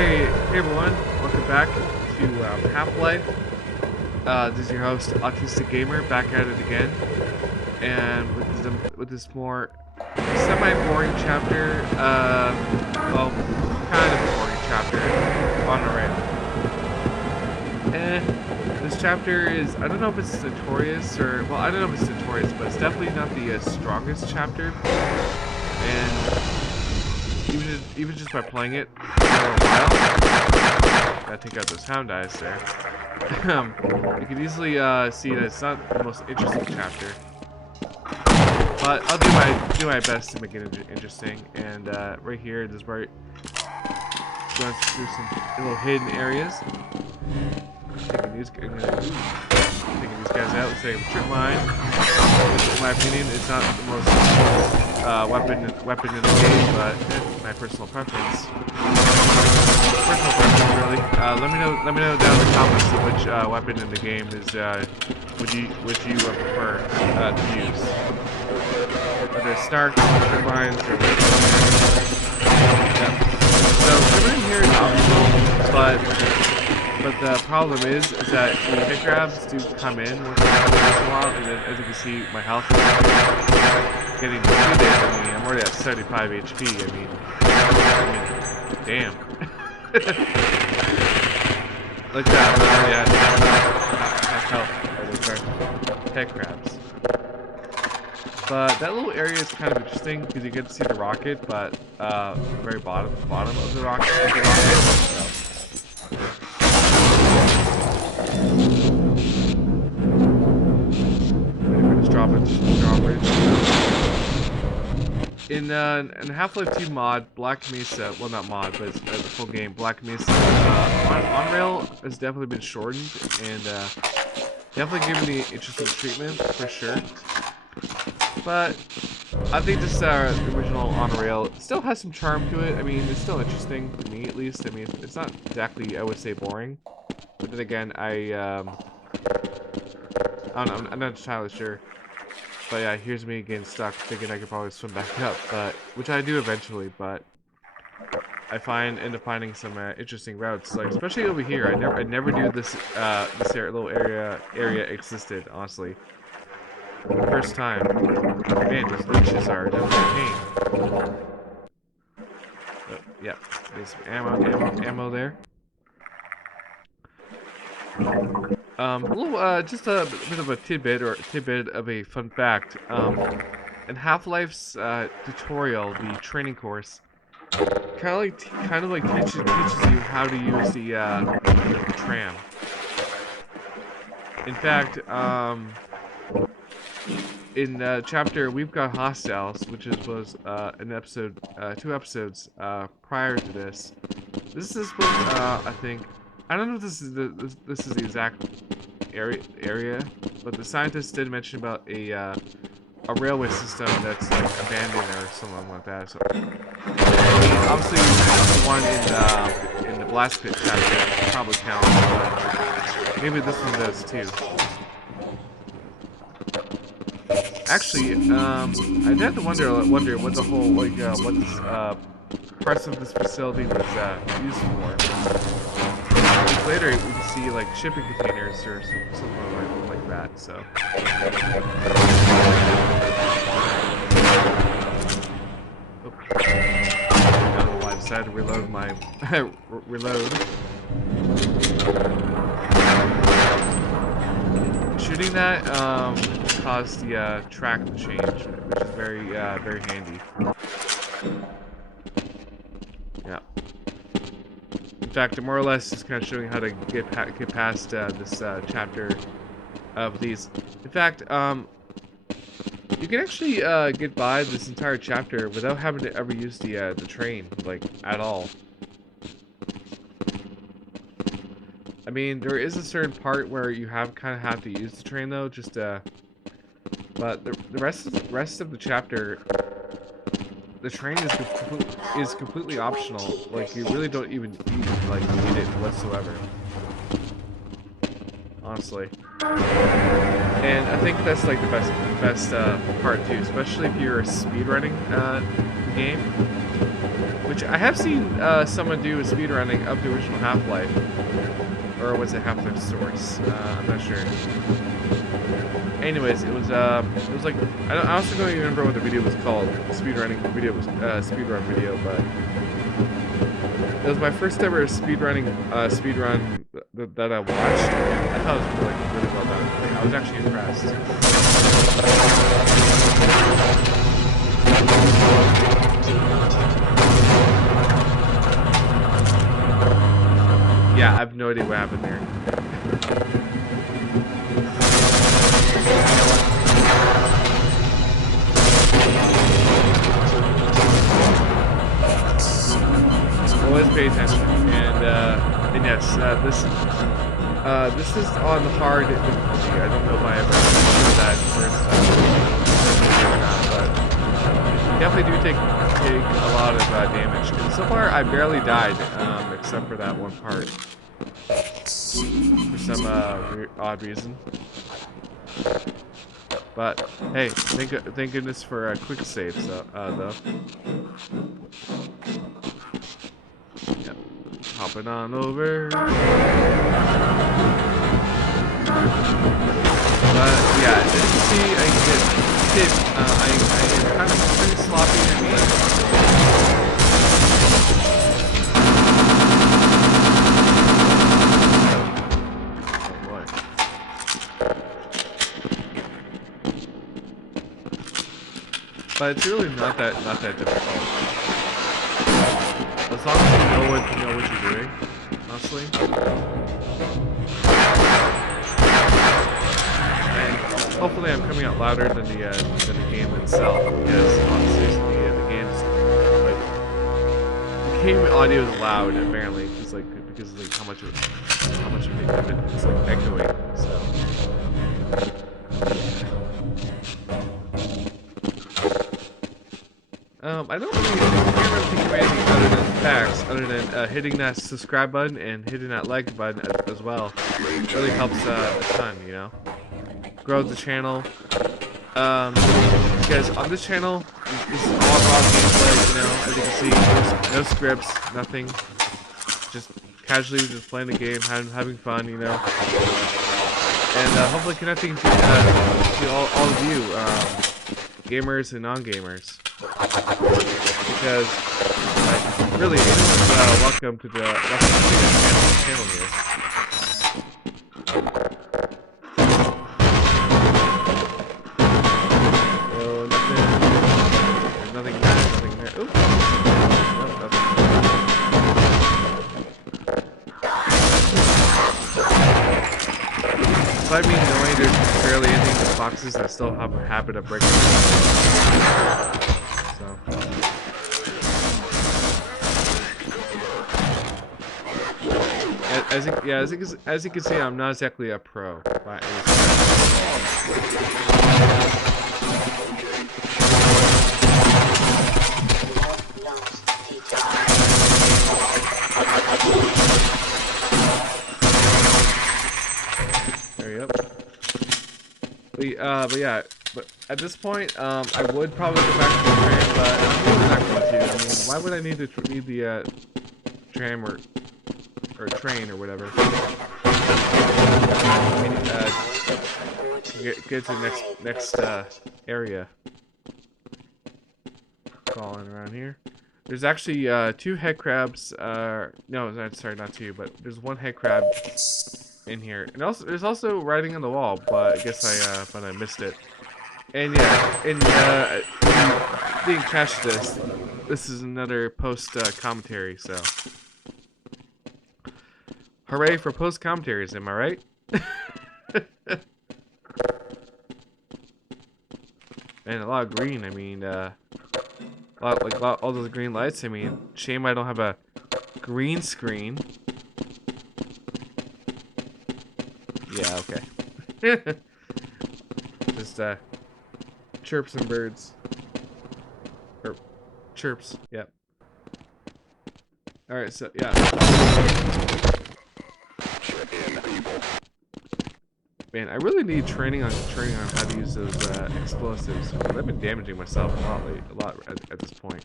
Hey everyone, welcome back to Half-Life. This is your host, Autistic Gamer, back at it again, and with this more semi-boring chapter, well, kind of a boring chapter on a rail. This chapter is, I don't know if it's notorious or, well, I don't know if it's notorious, but it's definitely not the strongest chapter, and even just by playing it for a while, gotta take out those hound eyes there. You can easily see that it's not the most interesting chapter, but I'll do my best to make it interesting. And right here, this is where going through some little hidden areas. Taking these guys out. Let's say trip mine. In my opinion, it's not the most weapon in the game, but my personal preference. Really. Let me know down in the comments which weapon in the game is would you prefer to use. Whether it's Stark, turbines, or yeah. So everything here is optional, but the problem is that the hit grabs do come in once in a while, and then, as you can see, my health is getting depleted. I mean, I'm already at 75 HP. I mean, damn. Look at that, I'm already at half health by those head crabs. But that little area is kind of interesting because you get to see the rocket, but the very bottom of the rocket. Just drop it. In Half-Life 2 mod, Black Mesa, well not mod, but it's the full game, Black Mesa, on-rail has definitely been shortened, and definitely given the interesting treatment, for sure. But I think this original on-rail still has some charm to it. I mean, it's still interesting, to me at least. I mean, it's not exactly, I would say, boring. But then again, I don't know, I'm not entirely sure. But yeah, here's me getting stuck, thinking I could probably swim back up, but which I do eventually. But I end up finding some interesting routes, like especially over here. I never knew this little area existed. Honestly, first time. Man, those leeches are definitely a pain. But, yeah, there's some ammo there. Just a bit of a tidbit of a fun fact. In Half-Life's tutorial, the training course, kind of like teaches you how to use the tram. In fact, in chapter We've Got Hostiles, which was an episode, 2 episodes prior to this. This is what I think. I don't know if this is the exact area, but the scientists did mention about a railway system that's like abandoned or something like that. So obviously the one in the blast pit chapter probably counts, but maybe this one does too. Actually, I'd have to wonder what the whole what this parts of this facility was used for. Later we can see like shipping containers or something like that, so I don't know why I decided to reload my reload. Shooting that caused the track to change, which is very handy. Yeah. In fact, it more or less is kind of showing how to get past this chapter of these. In fact, you can actually get by this entire chapter without having to ever use the train, like, at all. I mean, there is a certain part where you kind of have to use the train, though, just but the rest of the chapter, the train is completely optional. Like, you really don't even need it whatsoever. Honestly. And I think that's like the best part too, especially if you're speedrunning the game. Which I have seen someone do speedrunning of the original Half-Life. Or was it Half-Life Source? I'm not sure. Anyways, it was like I also don't even remember what the video was called. Speedrunning video was speedrun video, but it was my first ever speedrun that I watched, and I thought it was really well done. Like, I was actually impressed. Yeah, I have no idea what happened there. Always pay attention, and yes, this is on the hard difficulty. I don't know if I ever did that first or not, but definitely do take a lot of damage. And so far, I barely died, except for that one part, for some odd reason. But hey, thank goodness for a quick save, so though. Yep. Hopping on over. Yeah, as you can see, I get hit. I am kind of pretty sloppy in me. Oh boy. But it's really not that difficult. As long as you know what you're doing, honestly. And hopefully I'm coming out louder than the game itself, because honestly the game audio is loud apparently, because how much of the equipment is like echoing. So I don't really think of anything other than facts, other than hitting that subscribe button and hitting that like button as well. It really helps a ton, you know. Grow the channel. Because on this channel, this is all raw gameplay, you know. As you can see, no scripts, nothing. Just casually just playing the game, having fun, you know. And hopefully connecting to all of you, gamers and non-gamers. Because, like, really, anyone's welcome to the channel here. So, nothing there. Oops. No, nothing. Despite me knowing there's barely anything in the boxes, I still have a habit of breaking them. So. As you can see, I'm not exactly a pro. By any there you go. But yeah. But at this point, I would probably go back to the tram, but I'm really not going to. I mean, why would I need the tram or train or whatever? Get to the next area. Crawling around here. There's actually 2 head crabs. No, sorry, not 2, but there's 1 head crab in here, and also there's also writing on the wall, but I guess I missed it. And yeah, if you didn't catch this, this is another post commentary, so hooray for post commentaries, am I right? And a lot of green, I mean, all those green lights, I mean, shame I don't have a green screen. Yeah, okay. Just chirps and birds. Or chirps, yep. Alright, so yeah. Man, I really need training on how to use those explosives. I've been damaging myself a lot at this point.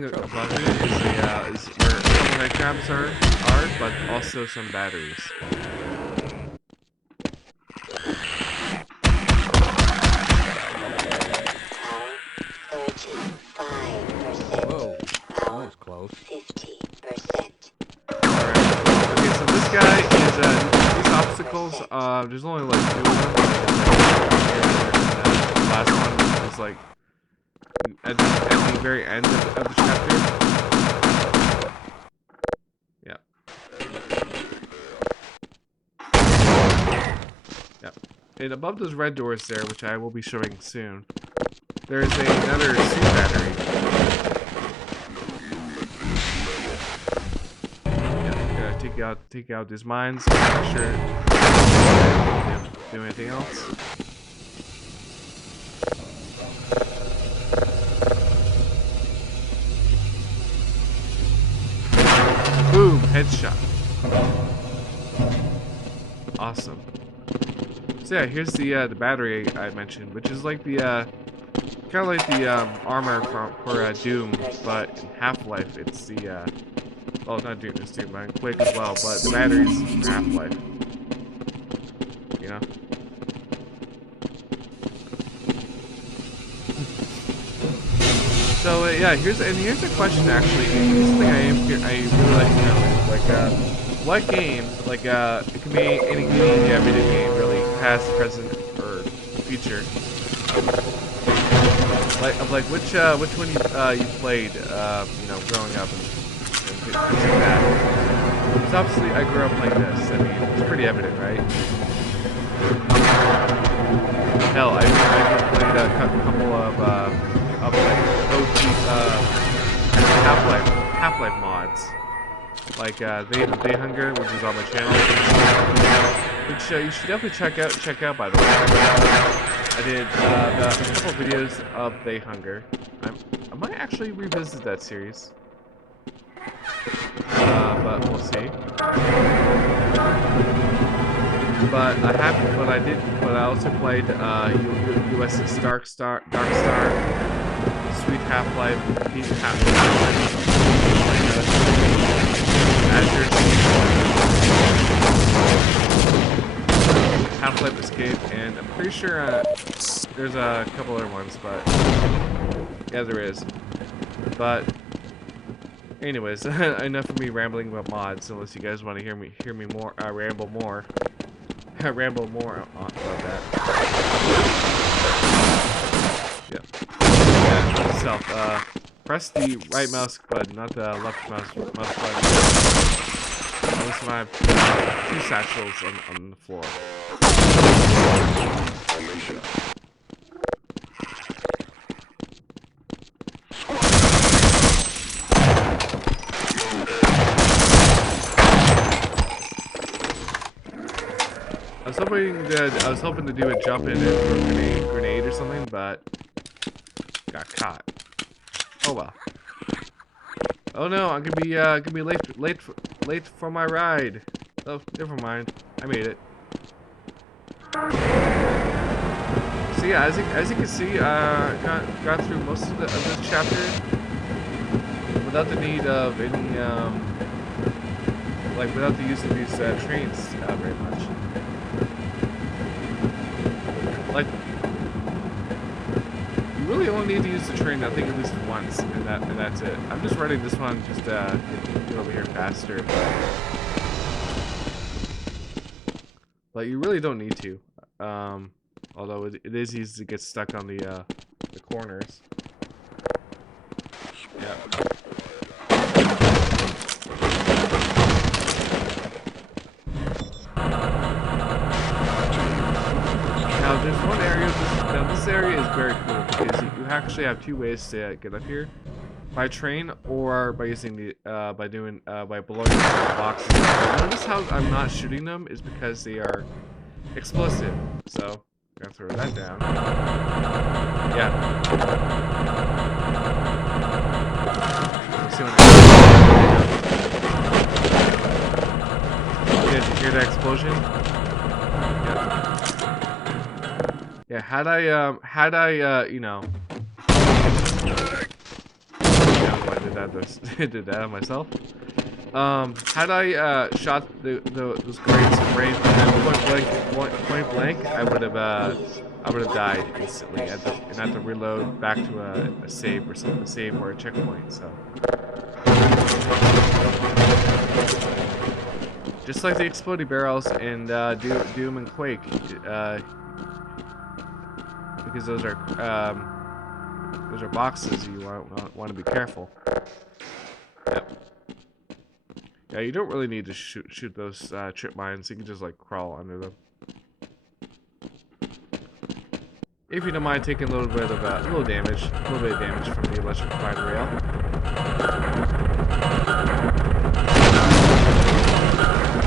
building above it is where a couple head crabs are, but also some batteries. Whoa, that was close. 50%. Alright. Okay, so this guy is these obstacles, there's only like 2 of them. And the last one is like at the very end of the chapter. Yeah. Yep. And above those red doors there, which I will be showing soon, there's another suit battery. Yeah, gotta take out these mines, make sure do anything else. Boom, headshot. Awesome. So yeah, here's the battery I mentioned, which is like the kind of like the armor for Doom, but in Half-Life it's the well, not Doom, it's Doom, but Quake as well, but the batteries for Half-Life. You know. So yeah, here's a question actually. Here's something I really like to know. Like what game, like it can be any video game really, past, present, or future. Like which one you played, you know, growing up and things like that. Because obviously I grew up playing this. I mean, it's pretty evident, right? Hell, I played a couple of like OG Half-Life mods, like They Hunger, which is on my channel, which you should definitely check out. By the way, I did a couple videos of They Hunger. I might actually revisit that series, but we'll see. But I also played USS Dark Star, Sweet Half-Life, Peace Half-Life, Half-Life Escape, and I'm pretty sure there's a couple other ones, but yeah, there is. But anyways, enough of me rambling about mods. Unless you guys want to hear me more, ramble more. Ramble more about that. Yeah. Itself. Press the right mouse button, not the left mouse button. At least when I have 2 satchels on the floor. I was hoping to do a jump in it or a grenade or something, but got caught. Oh well. Oh no, I'm gonna be late for my ride. Oh, never mind. I made it. So yeah, as you can see, got through most of this chapter without the need of any like without the use of these trains very much. Like, you really only need to use the train, I think, at least once, and that's it. I'm just running this one just to get over here faster, but you really don't need to. Although it is easy to get stuck on the corners. Yeah. Now there's one area. This area is very cool because you actually have 2 ways to get up here: by train or by using the by blowing the boxes. Notice how I'm not shooting them is because they are explosive. So I'm gonna throw that down. Yeah. Let's see what did you hear that explosion? Yeah. Yeah, had I, you know, yeah, well, I did did that myself. Had I shot those grenades point blank, I would have died instantly. And have to reload back to a save or something, a save or a checkpoint. So just like the exploding barrels in Doom and Quake, because those are boxes. You want to be careful. Yep. Yeah, you don't really need to shoot those trip mines. You can just like crawl under them. If you don't mind taking a little bit of a little bit of damage from the electrified rail.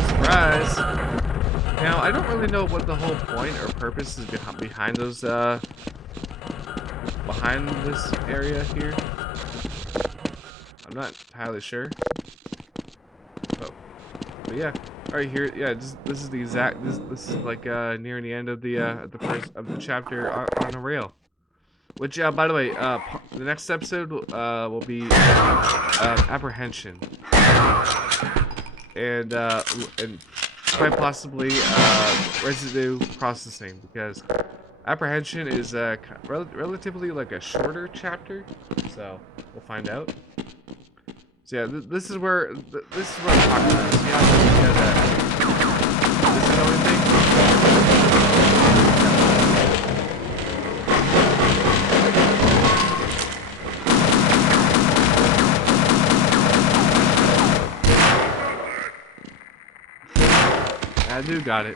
Surprise! Now I don't really know what the whole point or purpose is behind those behind this area here. I'm not entirely sure. But yeah, all right here. Yeah, this is the exact. This is like near the end of the first of the chapter on a rail. Which by the way, the next episode will be apprehension, and quite possibly residue processing, because apprehension is relatively like a shorter chapter, so we'll find out. So yeah, this is where I'm talking about. See how this is the only thing? I do got it.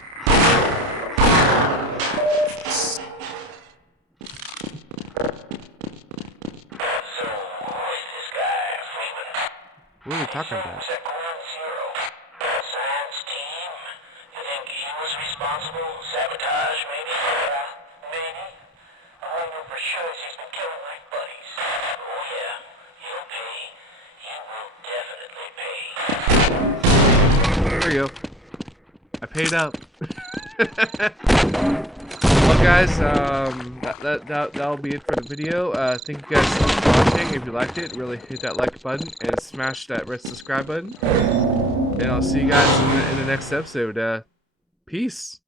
What are we talking about? Science team. You think he was responsible? Sabotage, maybe? Maybe. All I know for sure is he's been killing my buddies. Oh yeah, he'll pay. He will definitely pay. There you go. I paid up. Well, guys, that'll be it for the video. Thank you guys so much for watching. If you liked it, really hit that like button and smash that red subscribe button. And I'll see you guys in the next episode. Peace.